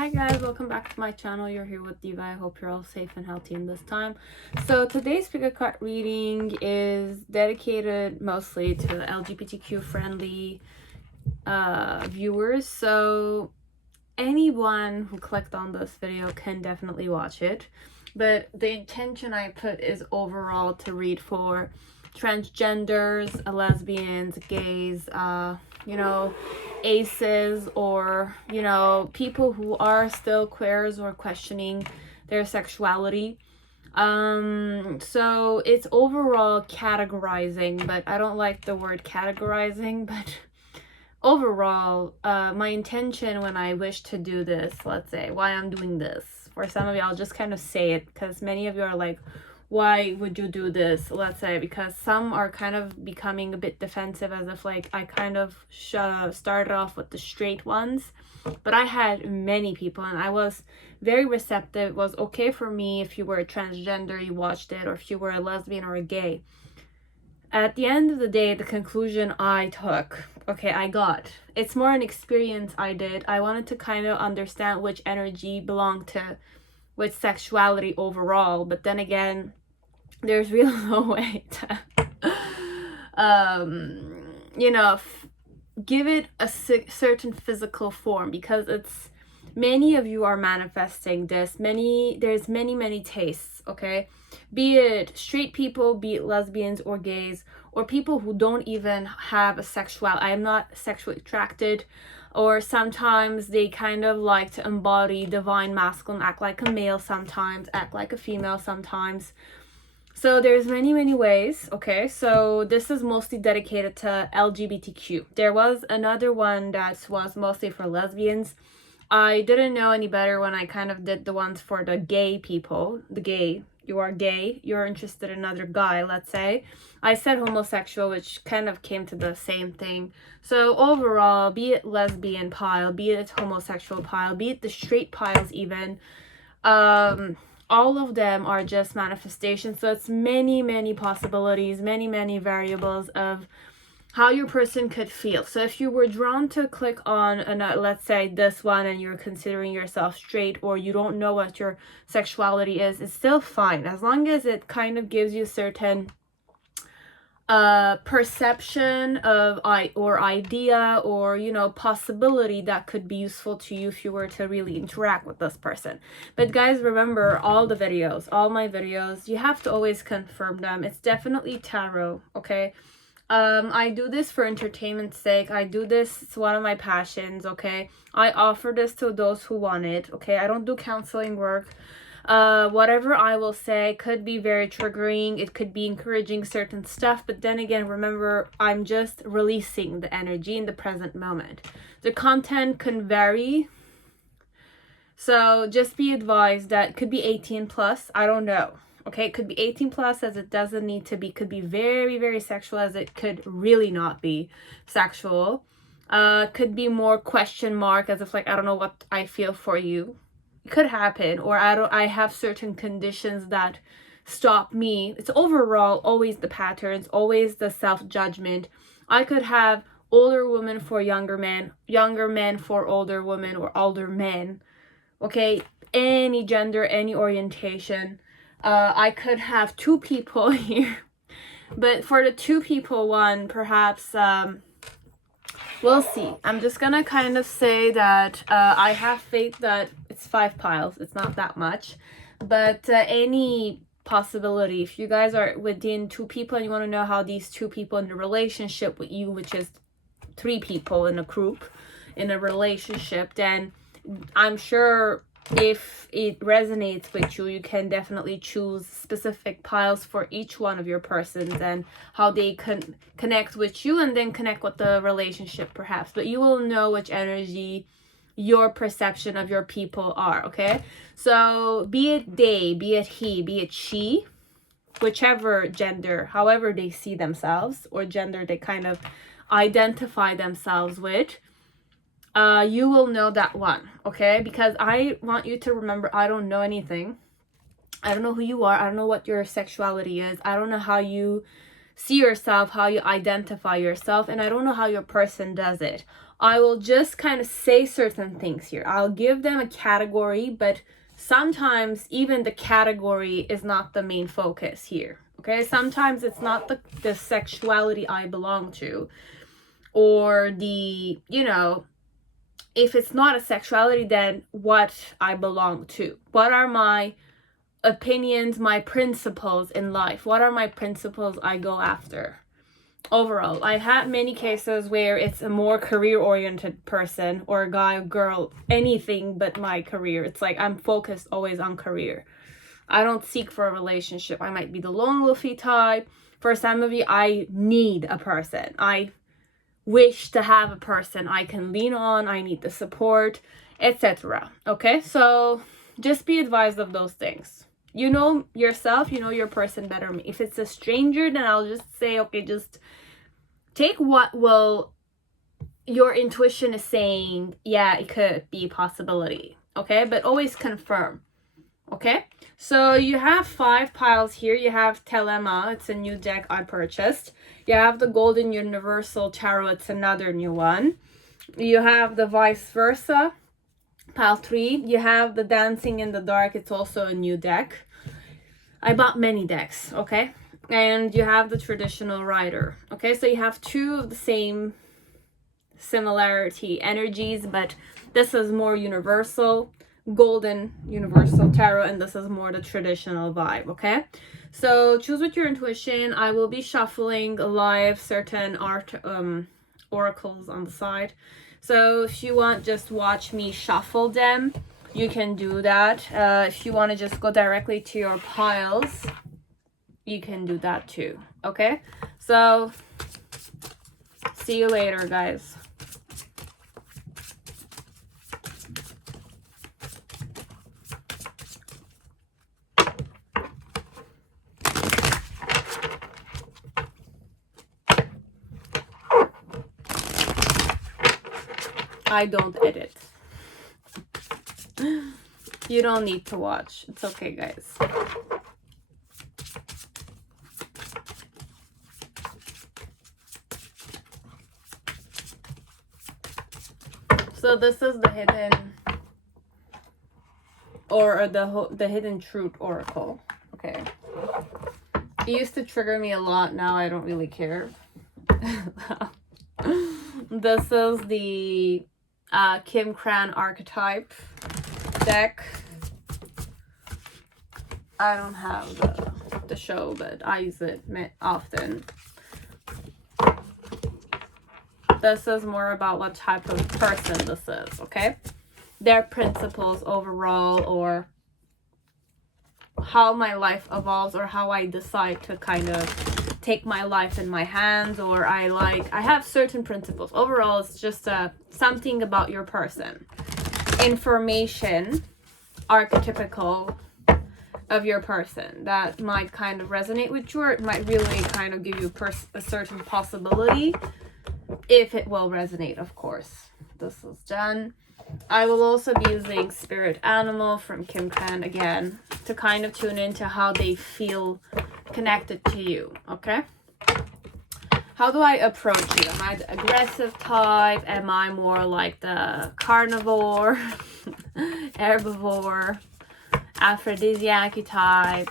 Hi guys, welcome back to my channel. You're here with Diva. I hope you're all safe and healthy in this time. So today's pick card reading is dedicated mostly to LGBTQ friendly viewers. So anyone who clicked on this video can definitely watch it. But the intention I put is overall to read for transgenders, lesbians, gays, aces, or people who are still queers or questioning their sexuality. So it's overall categorizing, but I don't like the word categorizing. But overall, my intention when I wish to do this, let's say why I'm doing this, for some of you I'll just kind of say it because many of you are like, why would you do this? Let's say because some are kind of becoming a bit defensive, as if like I kind of started off with the straight ones, but I had many people and I was very receptive. It was okay for me if you were a transgender, you watched it, or if you were a lesbian or a gay. At the end of the day, the conclusion I took, it's more an experience I did. I wanted to kind of understand which energy belonged to which sexuality overall, but then again, there's really no way to give it a certain physical form, because it's many of you are manifesting this. There's many tastes, okay? Be it straight people, be it lesbians or gays, or people who don't even have a sexuality. I am not sexually attracted, or sometimes they kind of like to embody divine masculine, act like a male sometimes, act like a female sometimes. So there's many ways, okay? So this is mostly dedicated to LGBTQ. There was another one that was mostly for lesbians. I didn't know any better when I kind of did the ones for the gay people. The gay, you are gay, you're interested in another guy, let's say. I said homosexual, which kind of came to the same thing. So overall, be it lesbian pile, be it homosexual pile, be it the straight piles even, all of them are just manifestations. So it's many possibilities, many variables of how your person could feel. So if you were drawn to click on let's say this one, and you're considering yourself straight, or you don't know what your sexuality is, it's still fine, as long as it kind of gives you certain perception of idea, or possibility that could be useful to you if you were to really interact with this person. But guys, remember, all my videos, you have to always confirm them. It's definitely tarot, okay? I do this for entertainment's sake. I do this, it's one of my passions, okay? I offer this to those who want it, okay? I don't do counseling work. Whatever I will say could be very triggering. It could be encouraging certain stuff, but then again, remember, I'm just releasing the energy in the present moment. The content can vary, so just be advised that it could be 18 plus. I don't know. Okay, it could be 18 plus, as it doesn't need to be. Could be very sexual, as it could really not be sexual. Could be more question mark, as if like, I don't know what I feel for you. It could happen, or I have certain conditions that stop me. It's overall always the patterns, always the self-judgment. I could have older women for younger men for older women, or older men. Okay, any gender, any orientation. I could have two people here, but for the two people one, perhaps we'll see. I'm just gonna kind of say that I have faith that it's 5 piles. It's not that much, but any possibility, if you guys are within 2 people and you want to know how these 2 people in a relationship with you, which is 3 people in a group in a relationship, then I'm sure if it resonates with you, you can definitely choose specific piles for each one of your persons and how they can connect with you, and then connect with the relationship perhaps. But you will know which energy your perception of your people are, okay? So be it they, be it he, be it she, whichever gender, however they see themselves, or gender they kind of identify themselves with, you will know that one, okay? Because I want you to remember, I don't know anything. I don't know who you are. I don't know what your sexuality is. I don't know how you see yourself, how you identify yourself, and I don't know how your person does it. I will just kind of say certain things here. I'll give them a category, but sometimes even the category is not the main focus here. Okay, sometimes it's not the sexuality I belong to, or the, you know, if it's not a sexuality, then what I belong to. What are my opinions, my principles in life? What are my principles I go after? Overall, I've had many cases where it's a more career-oriented person, or a guy or girl, anything but my career. It's like I'm focused always on career. I don't seek for a relationship. I might be the lone wolfy type. For some of you, I need a person. I wish to have a person I can lean on. I need the support, etc. Okay, so just be advised of those things. You know yourself, you know your person better. If it's a stranger, then I'll just say, okay, just take what will your intuition is saying. Yeah, it could be a possibility. Okay, but always confirm. Okay, so you have 5 piles here. You have Thelema, it's a new deck I purchased. You have the Golden Universal Tarot, it's another new one. You have the Vice Versa, pile 3. You have the Dancing in the Dark, it's also a new deck. I bought many decks, okay? And you have the Traditional Rider, okay? So you have 2 of the same similarity energies, but this is more universal, Golden Universal Tarot, and this is more the traditional vibe, okay? So choose with your intuition. I will be shuffling live certain oracles on the side. So if you want, just watch me shuffle them. You can do that. If you want to just go directly to your piles, you can do that too, okay? So see you later, guys. I don't edit. You don't need to watch. It's okay, guys. So this is the hidden, or the hidden truth oracle. Okay. It used to trigger me a lot. Now I don't really care. This is the Kim Cran archetype deck. I don't have the show, but I use it often. This is more about what type of person this is, okay? Their principles overall, or how my life evolves, or how I decide to kind of take my life in my hands, or I have certain principles. Overall, it's just something about your person. Information, archetypical of your person that might kind of resonate with you, or it might really kind of give you a certain possibility, if it will resonate, of course. This is done. I will also be using Spirit Animal from Kim Cran again to kind of tune into how they feel connected to you, okay? How do I approach you? Am I the aggressive type? Am I more like the carnivore, herbivore, aphrodisiac type,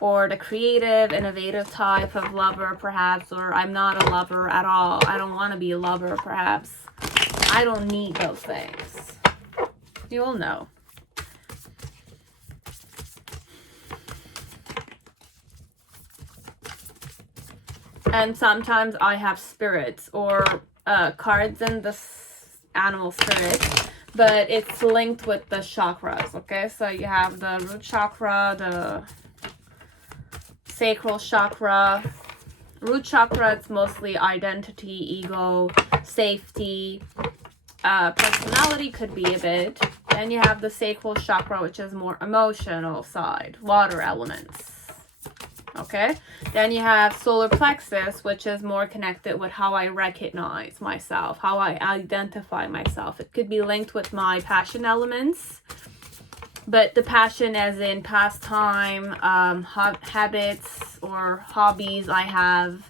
or the creative, innovative type of lover, perhaps? Or I'm not a lover at all. I don't want to be a lover, perhaps. I don't need those things. You will know. And sometimes I have spirits or cards in this animal spirit, but it's linked with the chakras, okay? So you have the root chakra, the sacral chakra. Root chakra, it's mostly identity, ego, safety, personality could be a bit. Then you have the sacral chakra, which is more emotional side, water elements. Okay, then you have solar plexus, which is more connected with how I recognize myself, how I identify myself. It could be linked with my passion elements, but the passion as in pastime, habits or hobbies I have,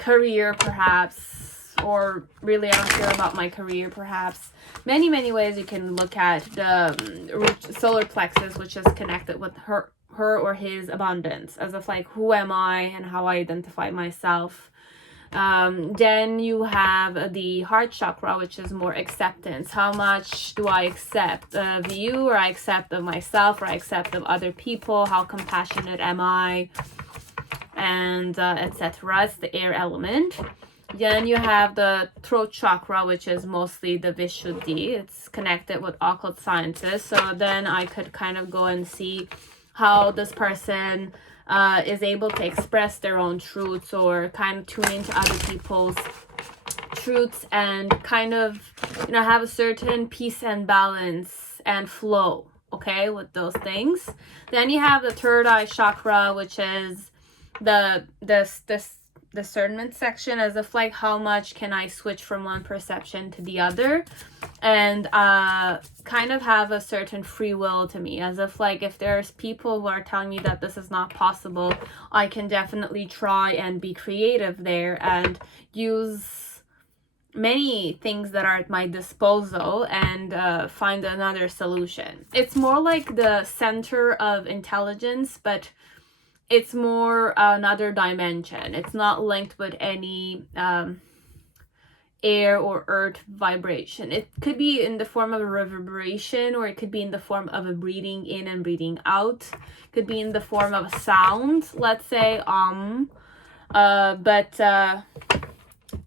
career perhaps, or really I don't care about my career, perhaps. Many ways you can look at the solar plexus, which is connected with her or his abundance, as of like, who am I and how I identify myself. Then you have the heart chakra, which is more acceptance. How much do I accept of you, or I accept of myself, or I accept of other people? How compassionate am I? And etc. It's the air element. Then you have the throat chakra, which is mostly the Vishuddhi. It's connected with occult sciences. So then I could kind of go and see how this person is able to express their own truths, or kind of tune into other people's truths, and kind of, you know, have a certain peace and balance and flow, okay, with those things. Then you have the third eye chakra, which is the discernment section, as if like, how much can I switch from one perception to the other, and kind of have a certain free will to me, as if like, if there's people who are telling me that this is not possible, I can definitely try and be creative there and use many things that are at my disposal and find another solution. It's more like the center of intelligence, but it's more another dimension. It's not linked with any air or earth vibration. It could be in the form of a reverberation, or it could be in the form of a breathing in and breathing out. It could be in the form of a sound, let's say but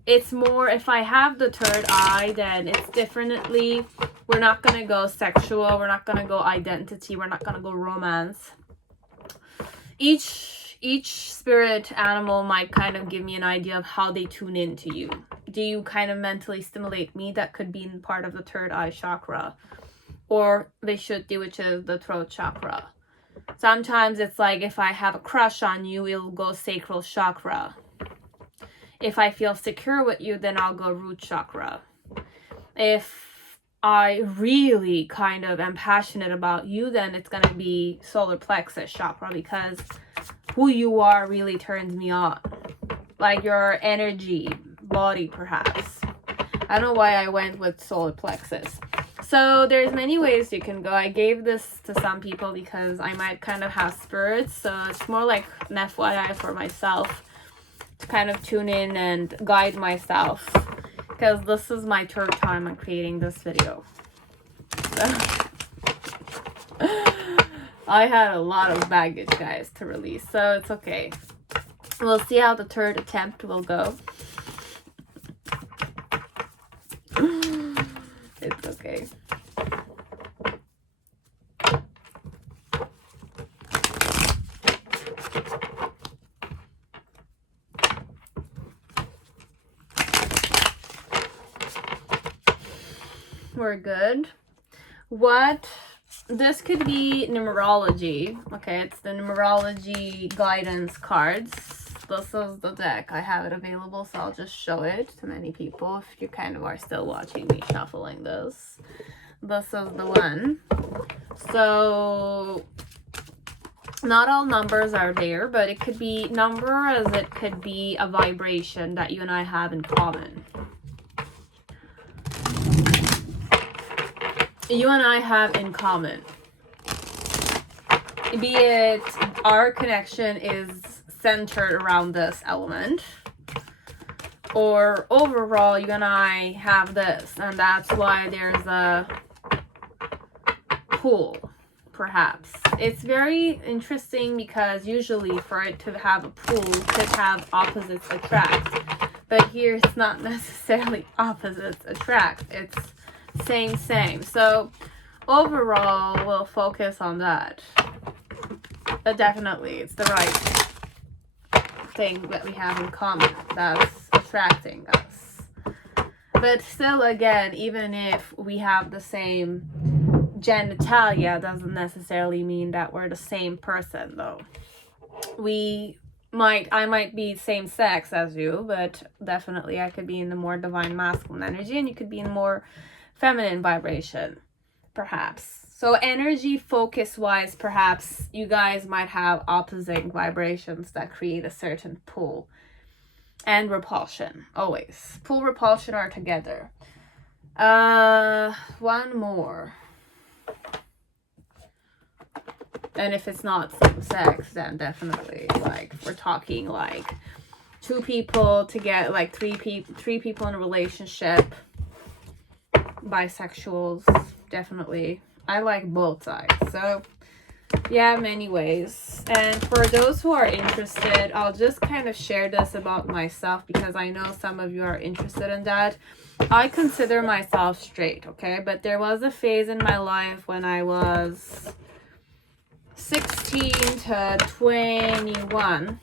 it's more, if I have the third eye, then it's definitely, we're not gonna go sexual, we're not gonna go identity, we're not gonna go romance. Each spirit animal might kind of give me an idea of how they tune into you. Do you kind of mentally stimulate me? That could be part of the third eye chakra, or Vishuddhi, which is the throat chakra. Sometimes it's like, if I have a crush on you, it'll go sacral chakra. If I feel secure with you, then I'll go root chakra. If I really kind of am passionate about you, then it's going to be solar plexus chakra, because who you are really turns me on. Like your energy, body, perhaps. I don't know why I went with solar plexus. So there's many ways you can go. I gave this to some people because I might kind of have spirits. So it's more like an FYI for myself, to kind of tune in and guide myself, because this is my third time on creating this video. So I had a lot of baggage, guys, to release, so it's okay. We'll see how the third attempt will go. It's okay. We're good. This could be numerology. Okay, it's the numerology guidance cards. This is the deck. I have it available, so I'll just show it to many people if you kind of are still watching me shuffling this. This is the one. So not all numbers are there, but it could be number, as it could be a vibration that you and I have in common. You and I have in common. Be it our connection is centered around this element, or overall you and I have this, and that's why there's a pull, perhaps. It's very interesting, because usually for it to have a pull, it could have opposites attract. But here it's not necessarily opposites attract. It's same. So overall, we'll focus on that. But definitely, it's the right thing that we have in common that's attracting us. But still, again, even if we have the same genitalia, doesn't necessarily mean that we're the same person, though. I might be same sex as you, but definitely I could be in the more divine masculine energy, and you could be in more feminine vibration, perhaps. So energy focus wise, perhaps you guys might have opposite vibrations that create a certain pull. and repulsion, always. Pull, repulsion are together. One more. And if it's not same sex, then definitely, like, we're talking like 2 people to get like 3 people in a relationship. Bisexuals, definitely. I like both sides. So yeah, many ways. And for those who are interested, I'll just kind of share this about myself because I know some of you are interested in that. I consider myself straight, okay? But there was a phase in my life when I was 16 to 21.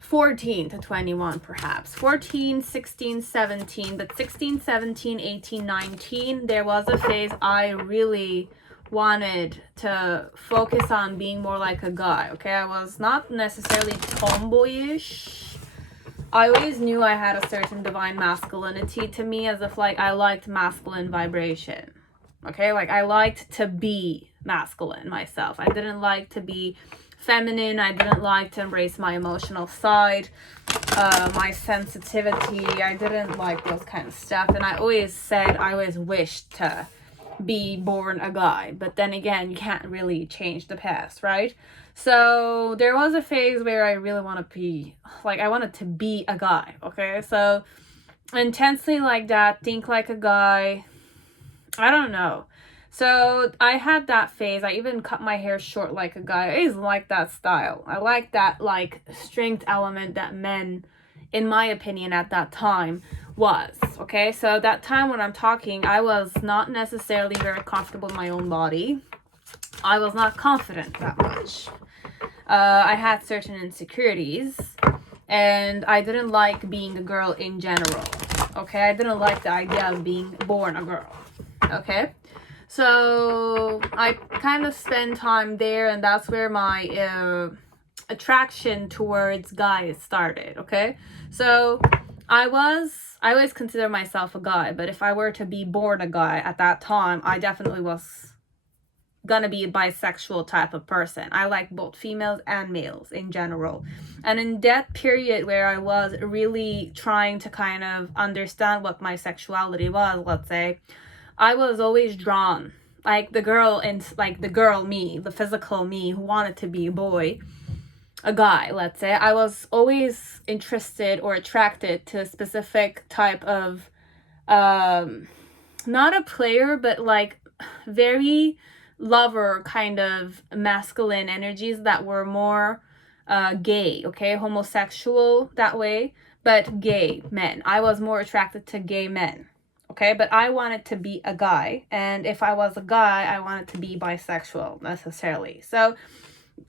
14 to 21 perhaps. 14, 16, 17. But 16, 17, 18, 19, there was a phase I really wanted to focus on being more like a guy, okay? I was not necessarily tomboyish. I always knew I had a certain divine masculinity to me, as if like I liked masculine vibration, okay? Like I liked to be masculine myself. I didn't like to be feminine. I didn't like to embrace my emotional side, my sensitivity. I didn't like those kind of stuff. And I always said I always wished to be born a guy. But then again, you can't really change the past, right? So there was a phase where I really want to be, like, I wanted to be a guy, okay? So intensely like that, think like a guy. I don't know. So I had that phase. I even cut my hair short like a guy. I always like that style. I like that like strength element that men, in my opinion at that time, was. Okay, so that time when I'm talking, I was not necessarily very comfortable in my own body. I was not confident that much. I had certain insecurities, and I didn't like being a girl in general. Okay, I didn't like the idea of being born a girl. Okay. So I kind of spend time there, and that's where my attraction towards guys started, okay? So I always consider myself a guy, but if I were to be born a guy at that time, I definitely was gonna be a bisexual type of person. I like both females and males in general. And in that period where I was really trying to kind of understand what my sexuality was, let's say, I was always drawn, like the girl and like the girl me, the physical me who wanted to be a boy, a guy, let's say. I was always interested or attracted to a specific type of, not a player, but like very lover kind of masculine energies that were more gay, okay, homosexual that way, but gay men. I was more attracted to gay men. Okay, but I wanted to be a guy, and if I was a guy, I wanted to be bisexual necessarily. So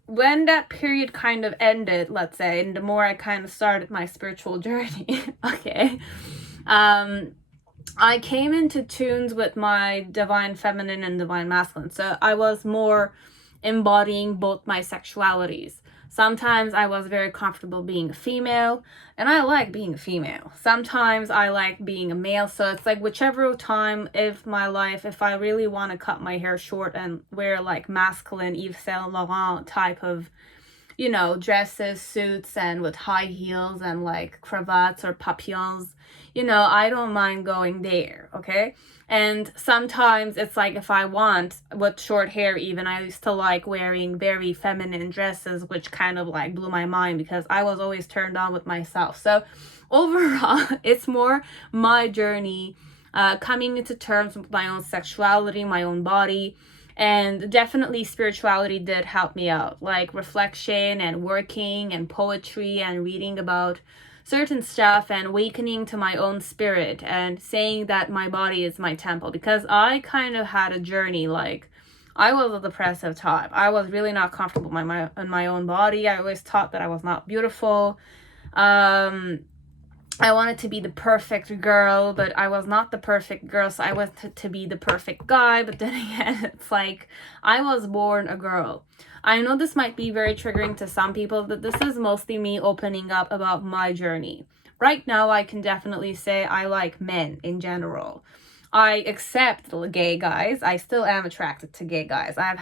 when that period kind of ended, let's say, and the more I kind of started my spiritual journey, okay, I came into tunes with my divine feminine and divine masculine. So I was more embodying both my sexualities. Sometimes I was very comfortable being a female, and I like being a female. Sometimes I like being a male, so it's like whichever time of my life, if I really want to cut my hair short and wear like masculine Yves Saint Laurent type of, you know, dresses, suits, and with high heels and like cravats or papillons, you know, I don't mind going there, okay? And sometimes it's like if I want, with short hair even, I used to like wearing very feminine dresses, which kind of like blew my mind because I was always turned on with myself. So overall, it's more my journey, coming into terms with my own sexuality, my own body, and definitely spirituality did help me out, like reflection and working and poetry and reading about certain stuff and awakening to my own spirit and saying that my body is my temple, because I kind of had a journey. Like I was a depressive type. I was really not comfortable in my own body. I always thought that I was not beautiful. I wanted to be the perfect girl, but I was not the perfect girl, so I wanted to be the perfect guy. But then again, it's like I was born a girl. I know this might be very triggering to some people, but this is mostly me opening up about my journey. Right now, I can definitely say I like men in general. I accept gay guys. I still am attracted to gay guys. I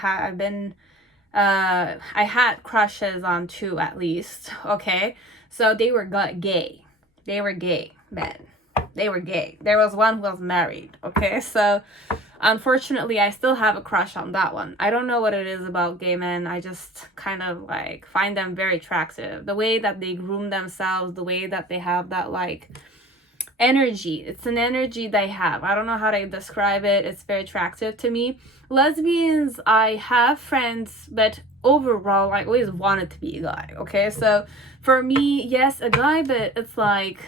had crushes on 2 at least, okay? So they were gay. They were gay men. They were gay. There was one who was married. Okay, so unfortunately, I still have a crush on that one. I don't know what it is about gay men. I just kind of like find them very attractive. The way that they groom themselves, the way that they have that like energy. It's an energy they have. I don't know how to describe it. It's very attractive to me. Lesbians, I have friends, but overall, I always wanted to be a guy. Okay, so for me, yes, a guy, but it's like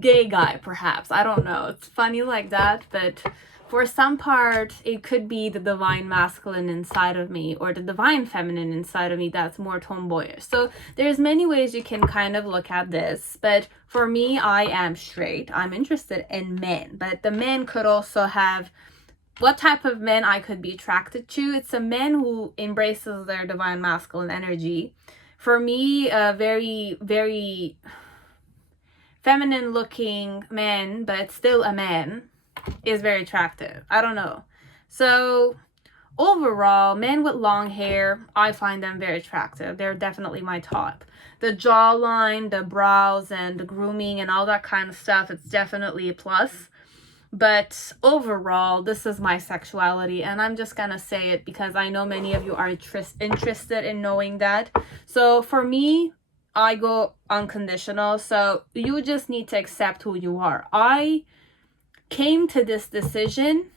gay guy, perhaps. I don't know. It's funny like that, but for some part, it could be the divine masculine inside of me or the divine feminine inside of me that's more tomboyish. So there's many ways you can kind of look at this, but for me, I am straight. I'm interested in men, but the men could also have what type of men I could be attracted to. It's a man who embraces their divine masculine energy. For me, a very, very feminine looking man, but still a man, is very attractive. I don't know. So overall, men with long hair, I find them very attractive. They're definitely my top. The jawline, the brows, and the grooming and all that kind of stuff, it's definitely a plus. But overall, this is my sexuality, and I'm just gonna say it because I know many of you are interested in knowing that. So for me, I go unconditional. So you just need to accept who you are. I came to this decision,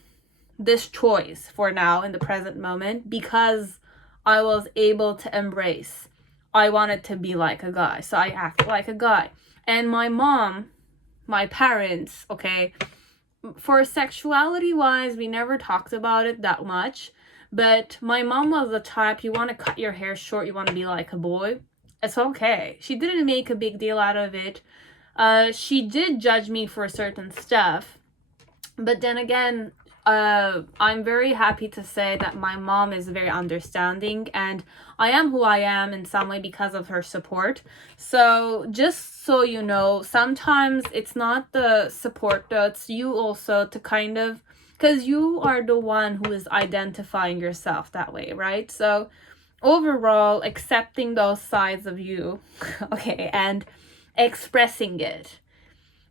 this choice for now in the present moment, because I was able to embrace. I wanted to be like a guy, so I acted like a guy. And my mom, my parents, okay, for sexuality wise, we never talked about it that much, but my mom was the type, you want to cut your hair short, you want to be like a boy, it's okay. She didn't make a big deal out of it. She did judge me for certain stuff, but then again, I'm very happy to say that my mom is very understanding, and I am who I am in some way because of her support. So just so you know, sometimes it's not the support though, it's you also to kind of, because you are the one who is identifying yourself that way, right? So overall, accepting those sides of you, okay, and expressing it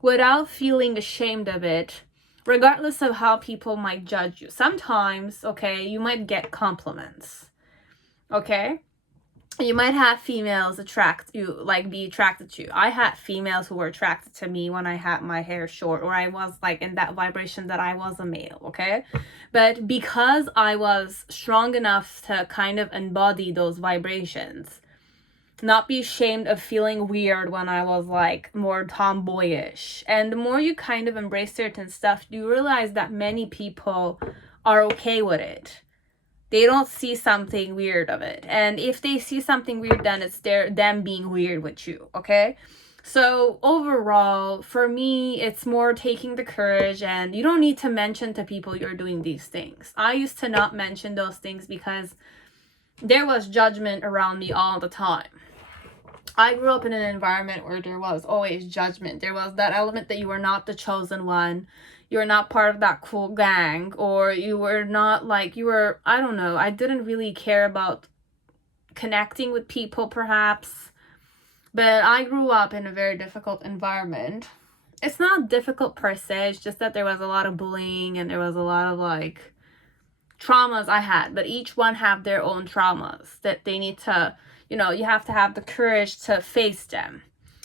without feeling ashamed of it, regardless of how people might judge you. Sometimes, okay, you might get compliments, okay? You might have females be attracted to you. I had females who were attracted to me when I had my hair short, or I was like in that vibration that I was a male, okay? But because I was strong enough to kind of embody those vibrations, not be ashamed of feeling weird when I was like more tomboyish. And the more you kind of embrace certain stuff, you realize that many people are okay with it. They don't see something weird of it. And if they see something weird, then it's them being weird with you, okay? So overall, for me, it's more taking the courage, and you don't need to mention to people you're doing these things. I used to not mention those things because there was judgment around me all the time. I grew up in an environment where there was always judgment. There was that element that you were not the chosen one. You're not part of that cool gang, or you were not like, I don't know. I didn't really care about connecting with people perhaps, but I grew up in a very difficult environment. It's not difficult per se, it's just that there was a lot of bullying and there was a lot of like traumas I had, but each one have their own traumas that they need to, you have to have the courage to face them.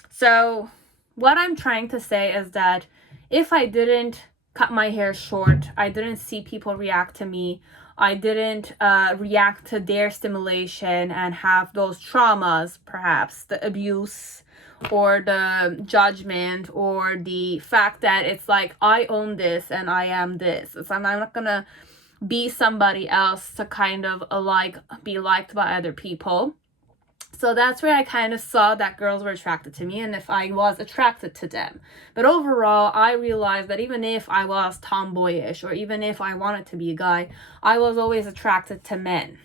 So what I'm trying to say is that if I didn't cut my hair short, I didn't see people react to me, I didn't react to their stimulation and have those traumas, perhaps the abuse or the judgment or the fact that it's like I own this and I am this. So I'm not gonna be somebody else to kind of be liked by other people. So that's where I kind of saw that girls were attracted to me and if I was attracted to them. But overall, I realized that even if I was tomboyish or even if I wanted to be a guy, I was always attracted to men,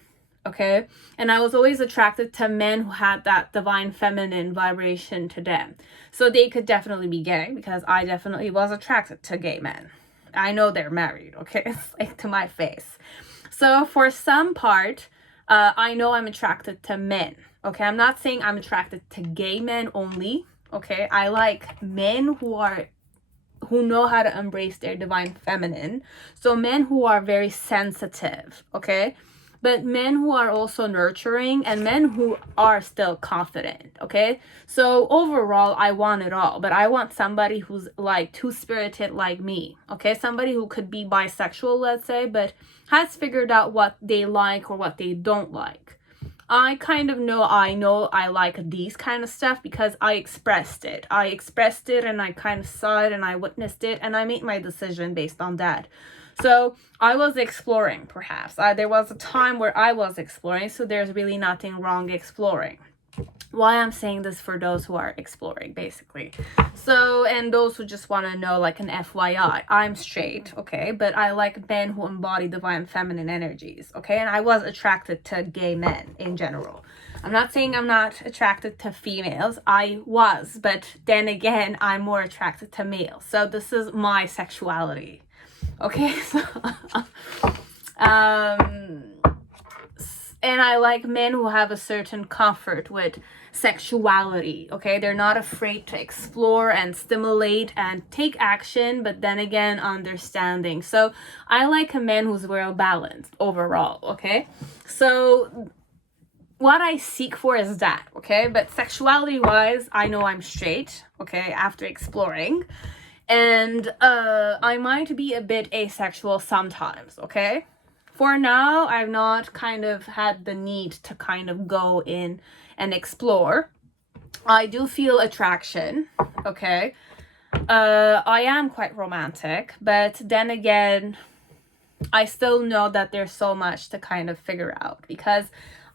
okay? And I was always attracted to men who had that divine feminine vibration to them. So they could definitely be gay because I definitely was attracted to gay men. I know they're married, okay? It's like to my face. So for some part, I know I'm attracted to men. Okay, I'm not saying I'm attracted to gay men only. Okay, I like men who know how to embrace their divine feminine. So men who are very sensitive, okay? But men who are also nurturing and men who are still confident, okay? So overall, I want it all, but I want somebody who's like two-spirited like me, okay? Somebody who could be bisexual, let's say, but has figured out what they like or what they don't like. I kind of know I like these kind of stuff because I expressed it. And I kind of saw it and I witnessed it and I made my decision based on that. So I was exploring, perhaps. There was a time where I was exploring, so there's really nothing wrong exploring. Why I'm saying this for those who are exploring, basically. So, and those who just want to know, like an FYI, I'm straight, okay? But I like men who embody divine feminine energies, okay? And I was attracted to gay men in general. I'm not saying I'm not attracted to females. I was, but then again, I'm more attracted to males. So this is my sexuality, okay? So, and I like men who have a certain comfort with sexuality, okay? They're not afraid to explore and stimulate and take action, but then again, understanding. So I like a man who's well balanced overall, okay? So what I seek for is that, okay? But sexuality-wise, I know I'm straight, okay, after exploring. And I might be a bit asexual sometimes, okay? For now, I've not kind of had the need to kind of go in and explore. I do feel attraction, okay? I am quite romantic, but then again, I still know that there's so much to kind of figure out because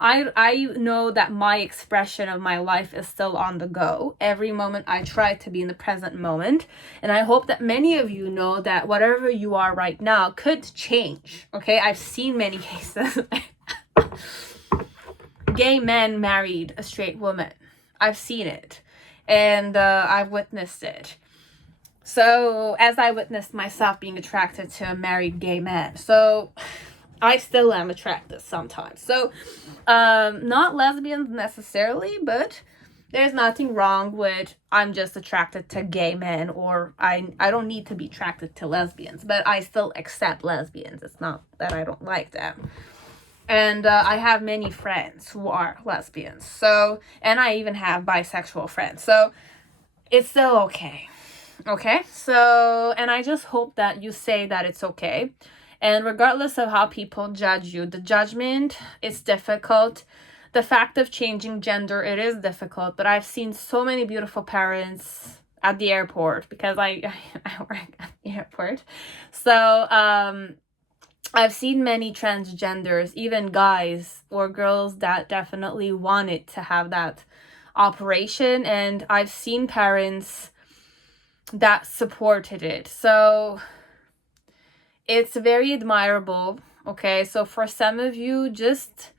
I know that my expression of my life is still on the go. Every moment I try to be in the present moment. And I hope that many of you know that whatever you are right now could change. Okay, I've seen many cases. Gay men married a straight woman. I've seen it. And I've witnessed it. So, as I witnessed myself being attracted to a married gay man. So, I still am attracted sometimes. So, not lesbians necessarily, but there's nothing wrong with I'm just attracted to gay men, or I don't need to be attracted to lesbians, but I still accept lesbians. It's not that I don't like them. And I have many friends who are lesbians. So, and I even have bisexual friends. So, it's still okay. Okay? So, and I just hope that you say that it's okay. And regardless of how people judge you, the judgment is difficult. The fact of changing gender, it is difficult. But I've seen so many beautiful parents at the airport because I work at the airport. So I've seen many transgenders, even guys or girls that definitely wanted to have that operation. And I've seen parents that supported it. So it's very admirable, okay? So for some of you, just,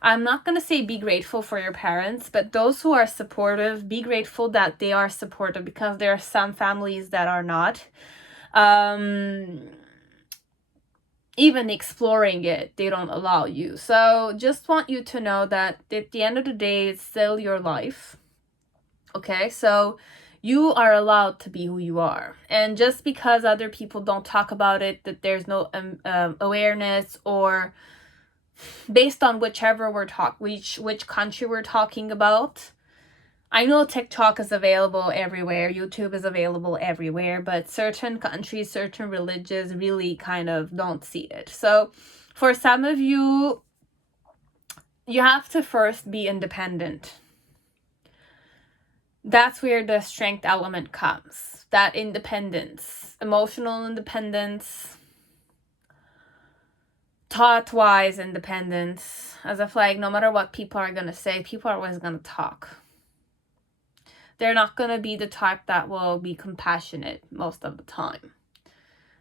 I'm not going to say be grateful for your parents, but those who are supportive, be grateful that they are supportive because there are some families that are not. Even exploring it, they don't allow you. So just want you to know that at the end of the day, it's still your life, okay? So you are allowed to be who you are. And just because other people don't talk about it, that there's no awareness, or based on whichever which country we're talking about. I know TikTok is available everywhere, YouTube is available everywhere, but certain countries, certain religions really kind of don't see it. So for some of you, you have to first be independent. That's where the strength element comes. That independence, emotional independence, thought-wise independence. As if like, no matter what people are going to say, people are always going to talk. They're not going to be the type that will be compassionate most of the time.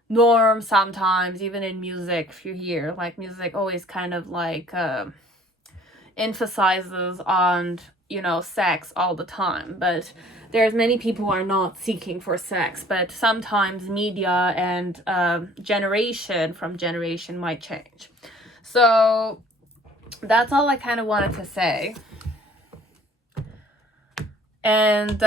Norm sometimes, even in music, if you hear, like music always kind of like emphasizes on, you know, sex all the time, but there's many people who are not seeking for sex, but sometimes media and generation from generation might change. So that's all I kind of wanted to say. And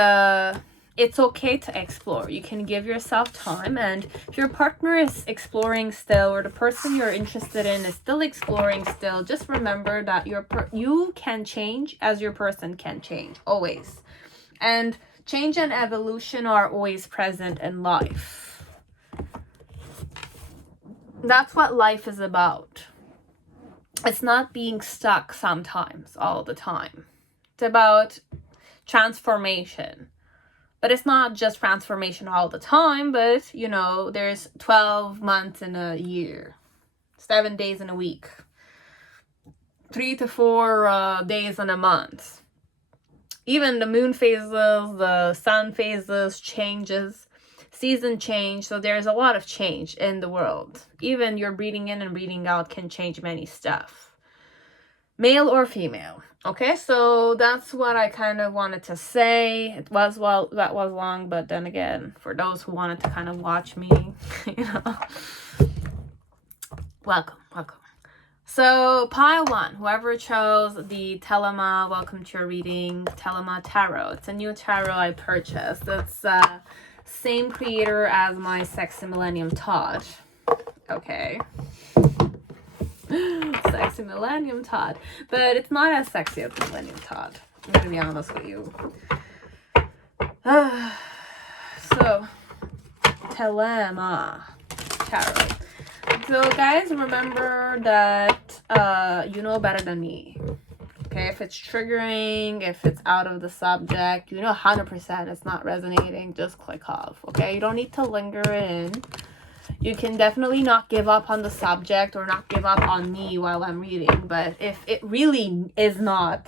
it's okay to explore. You can give yourself time, and if your partner is exploring still, or the person you're interested in is still exploring still, just remember that you can change as your person can change, always. And change and evolution are always present in life. That's what life is about. It's not being stuck sometimes, all the time. It's about transformation. But it's not just transformation all the time, but, you know, there's 12 months in a year, 7 days in a week, 3 to 4 days in a month. Even the moon phases, the sun phases, changes, season change. So there's a lot of change in the world. Even your breathing in and breathing out can change many stuff. Male or female. Okay, so that's what I kind of wanted to say. It was, well, that was long, but then again, for those who wanted to kind of watch me, you know, welcome. So pile 1, whoever chose the Thelema, welcome to your reading, Thelema Tarot. It's a new tarot I purchased. It's same creator as my Sexy Millennium Todd. Okay. Sexy Millennium Todd, but it's not as sexy as Millennium Todd, I'm gonna be honest with you. So Thelema Tarot. So guys, remember that you know better than me. Okay, if it's triggering, if it's out of the subject, you know 100% it's not resonating, just click off. Okay, you don't need to linger in. You can definitely not give up on the subject or not give up on me while I'm reading. But if it really is not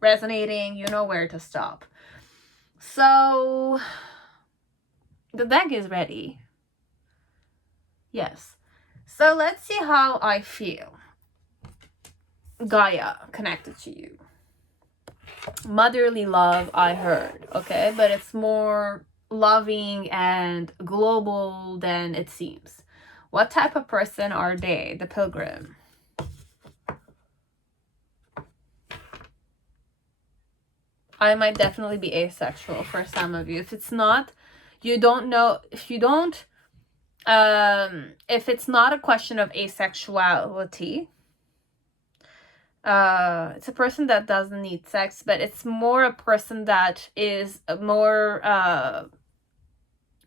resonating, you know where to stop. So the deck is ready. Yes. So let's see how I feel. Gaia connected to you. Motherly love, I heard. Okay, but it's more loving and global than it seems. What type of person are they? The Pilgrim. I might definitely be asexual for some of you. If it's not, you don't know, if you don't, if it's not a question of asexuality, it's a person that doesn't need sex, but it's more a person that is more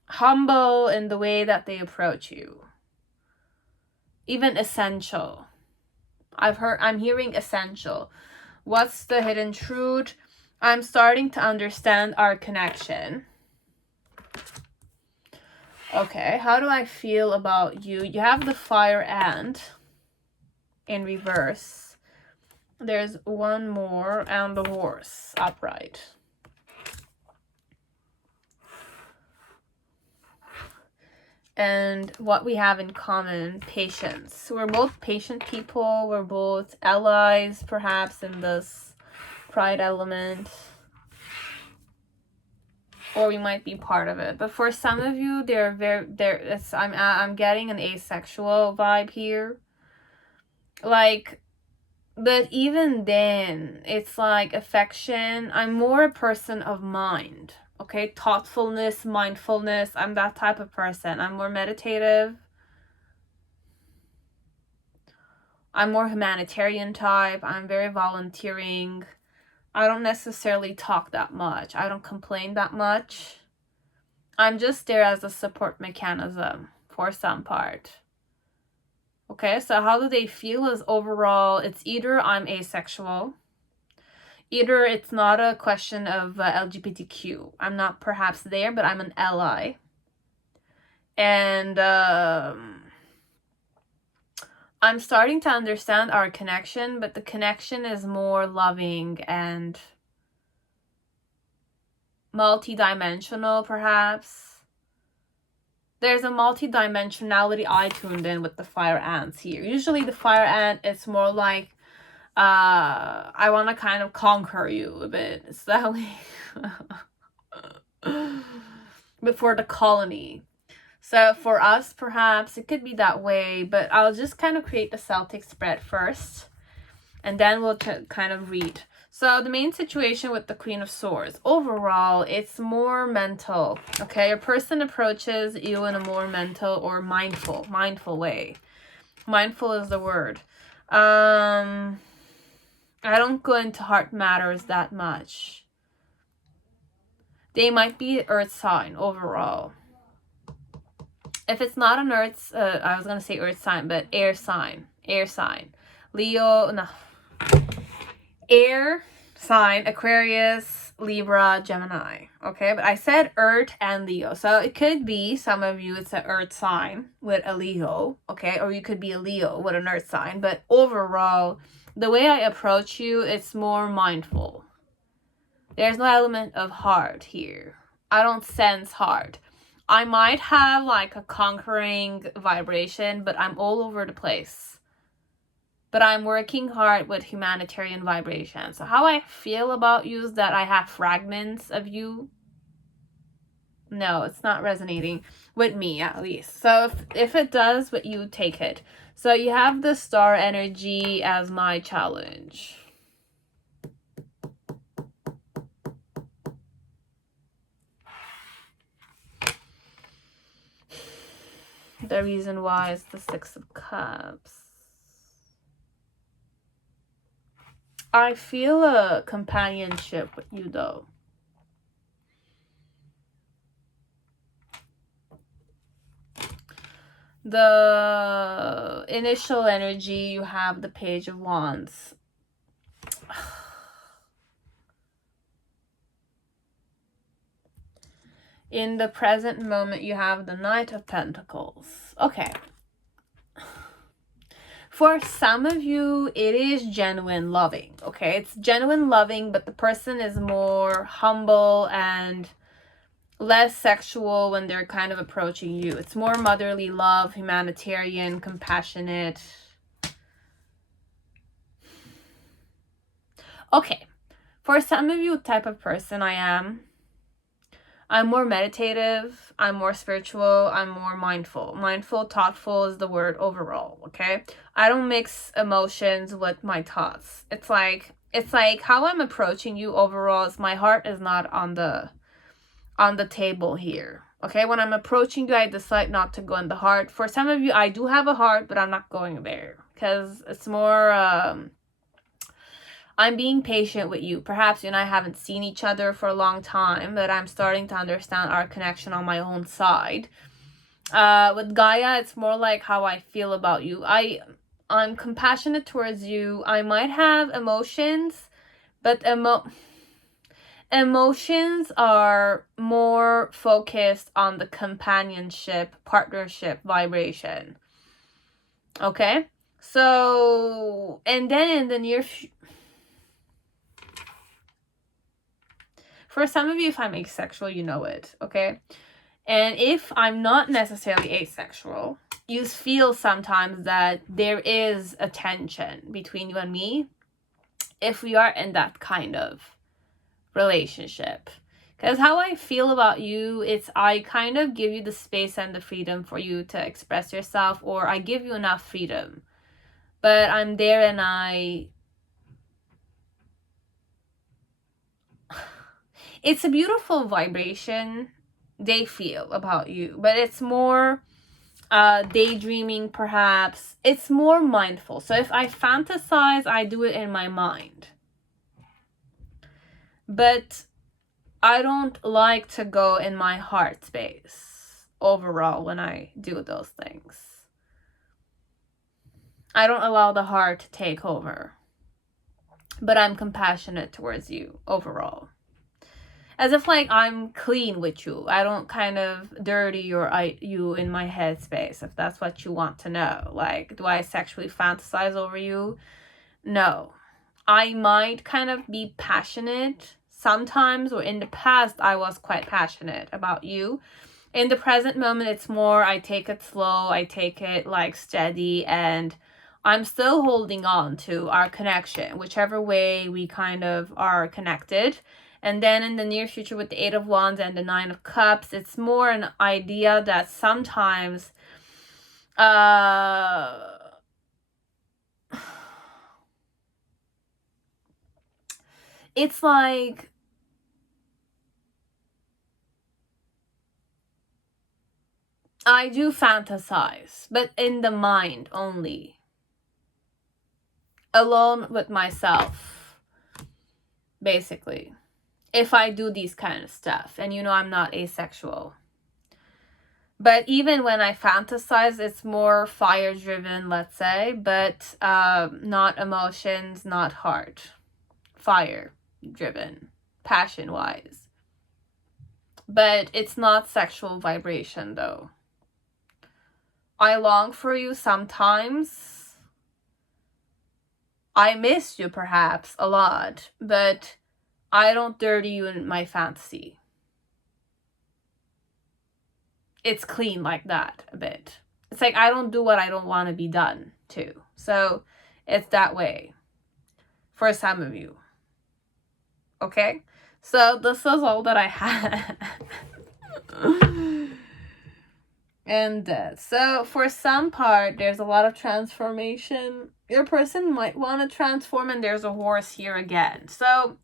humble in the way that they approach you. Even essential. I'm hearing essential. What's the hidden truth? I'm starting to understand our connection. Okay, how do I feel about you? You have the fire ant in reverse. There's one more, and the horse upright. And what we have in common, patience. We're both patient people. We're both allies, perhaps, in this pride element. Or we might be part of it. But for some of you, I'm getting an asexual vibe here. Like, but even then, it's like affection. I'm more a person of mind. Okay, thoughtfulness, mindfulness. I'm that type of person. I'm more meditative. I'm more humanitarian type. I'm very volunteering. I don't necessarily talk that much. I don't complain that much. I'm just there as a support mechanism for some part. Okay, so how do they feel is overall, it's either I'm asexual, either it's not a question of LGBTQ. I'm not perhaps there, but I'm an ally. And I'm starting to understand our connection, but the connection is more loving and multi-dimensional, perhaps. There's a multi-dimensionality I tuned in with the fire ants here. Usually the fire ant, it's more like, I want to kind of conquer you a bit. It's that way. Before the colony. So for us, perhaps, it could be that way. But I'll just kind of create the Celtic spread first. And then we'll kind of read. So the main situation with the Queen of Swords, overall, it's more mental, okay? A person approaches you in a more mental or mindful way. Mindful is the word. I don't go into heart matters that much. They might be earth sign overall. If it's not an earth, I was going to say earth sign, but air sign. Leo, no. Air sign, Aquarius, Libra, Gemini. Okay, but I said earth and Leo. So it could be, some of you, it's an earth sign with a Leo. Okay, or you could be a Leo with an earth sign. But overall, the way I approach you, it's more mindful. There's no element of heart here. I don't sense heart. I might have like a conquering vibration, but I'm all over the place. But I'm working hard with humanitarian vibration. So how I feel about you is that I have fragments of you. No, it's not resonating with me, at least. So if it does, but you take it. So you have the star energy as my challenge. The reason why is the Six of Cups. I feel a companionship with you, though. The initial energy, you have the Page of Wands. In the present moment, you have the Knight of Pentacles. Okay. For some of you, it is genuine loving, okay? It's genuine loving, but the person is more humble and less sexual when they're kind of approaching you. It's more motherly love, humanitarian, compassionate. Okay. For some of you, type of person I am, I'm more meditative, I'm more spiritual, I'm more mindful. Mindful, thoughtful is the word overall, okay? I don't mix emotions with my thoughts. It's like how I'm approaching you overall is my heart is not on the table here. Okay? When I'm approaching you, I decide not to go in the heart. For some of you, I do have a heart, but I'm not going there because it's more I'm being patient with you. Perhaps you and I haven't seen each other for a long time, but I'm starting to understand our connection on my own side. With Gaia, it's more like how I feel about you. I'm compassionate towards you. I might have emotions, but emotions are more focused on the companionship, partnership vibration. Okay? So, and then in the near future, for some of you, if I'm asexual, you know it, okay? And if I'm not necessarily asexual, you feel sometimes that there is a tension between you and me if we are in that kind of relationship. Because how I feel about you, it's I kind of give you the space and the freedom for you to express yourself, or I give you enough freedom. But I'm there and it's a beautiful vibration they feel about you, but it's more daydreaming, perhaps. It's more mindful. So if I fantasize, I do it in my mind. But I don't like to go in my heart space overall when I do those things. I don't allow the heart to take over. But I'm compassionate towards you overall. As if like I'm clean with you. I don't kind of dirty you in my headspace, if that's what you want to know. Like, do I sexually fantasize over you? No. I might kind of be passionate sometimes, or in the past I was quite passionate about you. In the present moment, it's more I take it slow, I take it like steady, and I'm still holding on to our connection, whichever way we kind of are connected. And then in the near future with the Eight of Wands and the Nine of Cups, it's more an idea that sometimes it's like I do fantasize, but in the mind only. Alone with myself, basically. If I do these kind of stuff. And I'm not asexual. But even when I fantasize, it's more fire-driven, let's say. But not emotions, not heart. Fire-driven, passion-wise. But it's not sexual vibration, though. I long for you sometimes. I miss you perhaps a lot, but I don't dirty you in my fantasy. It's clean like that a bit. It's like I don't do what I don't want to be done to. So it's that way for some of you. Okay? So this is all that I had. And so for some part, there's a lot of transformation. Your person might want to transform, and there's a horse here again. So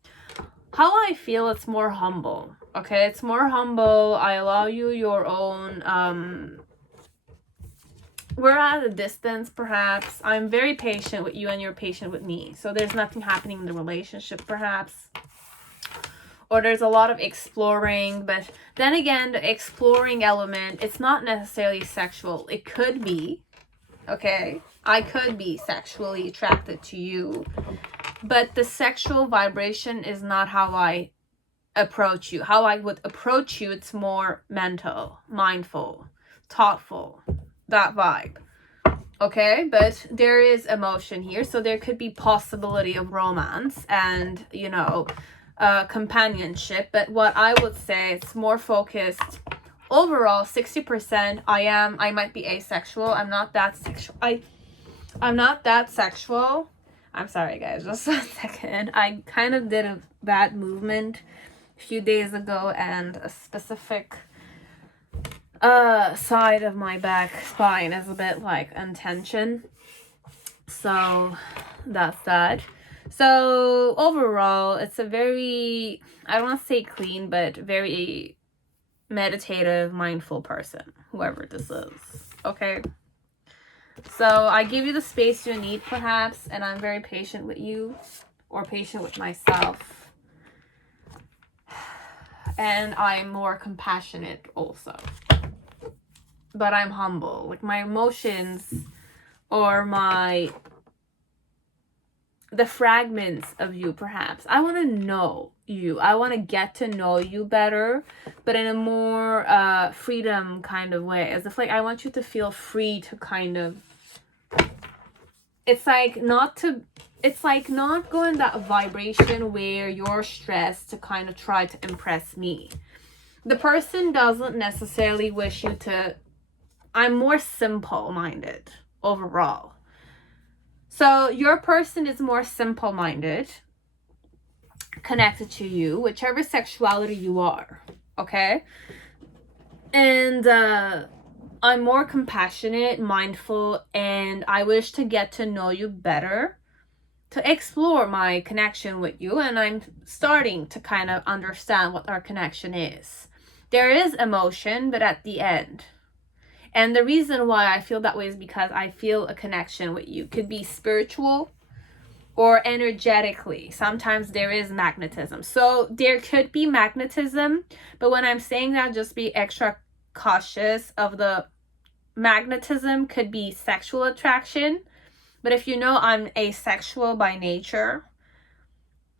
how I feel, it's more humble. Okay, it's more humble. I allow you your own. We're at a distance, perhaps. I'm very patient with you, and you're patient with me. So there's nothing happening in the relationship, perhaps. Or there's a lot of exploring, but then again, the exploring element, it's not necessarily sexual. It could be, okay? I could be sexually attracted to you, but the sexual vibration is not how I approach you. How I would approach you, it's more mental, mindful, thoughtful, that vibe, okay? But there is emotion here, so there could be possibility of romance and, companionship. But what I would say, it's more focused overall. 60% I might be asexual. I'm not that sexual. I'm not that sexual. I'm sorry guys, just a second. I kind of did a bad movement a few days ago, and a specific side of my back spine is a bit like in tension. So that's that. So overall, it's a very, I don't want to say clean, but very meditative, mindful person, whoever this is, okay? So I give you the space you need, perhaps, and I'm very patient with you, or patient with myself. And I'm more compassionate also. But I'm humble. Like my emotions, or the fragments of you, perhaps. I want to know you. I want to get to know you better, but in a more freedom kind of way. As if like I want you to feel free to kind of, it's like not go in that vibration where you're stressed to kind of try to impress me. The person doesn't necessarily wish you to, I'm more simple-minded overall. So your person is more simple-minded, connected to you, whichever sexuality you are, okay? And I'm more compassionate, mindful, and I wish to get to know you better, to explore my connection with you, and I'm starting to kind of understand what our connection is. There is emotion, but at the end. And the reason why I feel that way is because I feel a connection with you. Could be spiritual or energetically. Sometimes there is magnetism. So there could be magnetism, but when I'm saying that, just be extra cautious of the magnetism. Could be sexual attraction. But if you know I'm asexual by nature,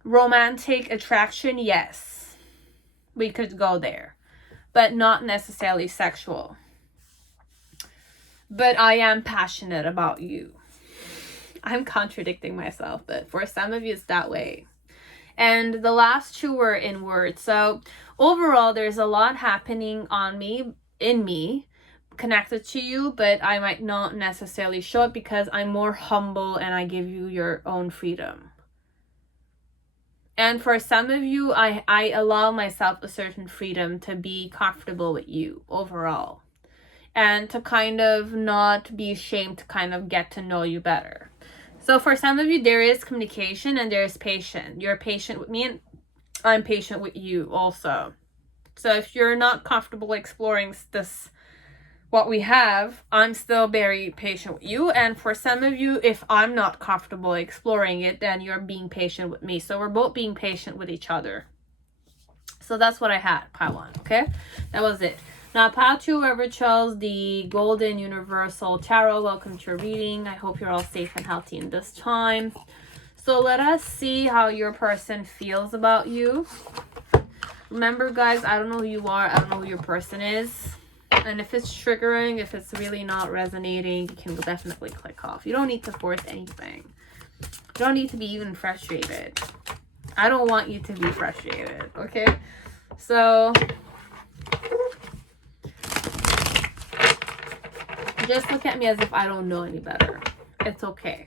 romantic attraction, yes, we could go there, but not necessarily sexual. But I am passionate about you. I'm contradicting myself, but for some of you it's that way. And the last two were inward. So overall, there's a lot happening in me, connected to you, but I might not necessarily show it because I'm more humble and I give you your own freedom. And for some of you, I allow myself a certain freedom to be comfortable with you overall. And to kind of not be ashamed to kind of get to know you better. So for some of you, there is communication and there is patience. You're patient with me and I'm patient with you also. So if you're not comfortable exploring this, what we have, I'm still very patient with you. And for some of you, if I'm not comfortable exploring it, then you're being patient with me. So we're both being patient with each other. So that's what I had, pile 1, okay? That was it. Now, pile 2, whoever chose the Golden Universal Tarot, welcome to your reading. I hope you're all safe and healthy in this time. So let us see how your person feels about you. Remember, guys, I don't know who you are. I don't know who your person is. And if it's triggering, if it's really not resonating, you can definitely click off. You don't need to force anything. You don't need to be even frustrated. I don't want you to be frustrated, okay? So just look at me as if I don't know any better. It's okay.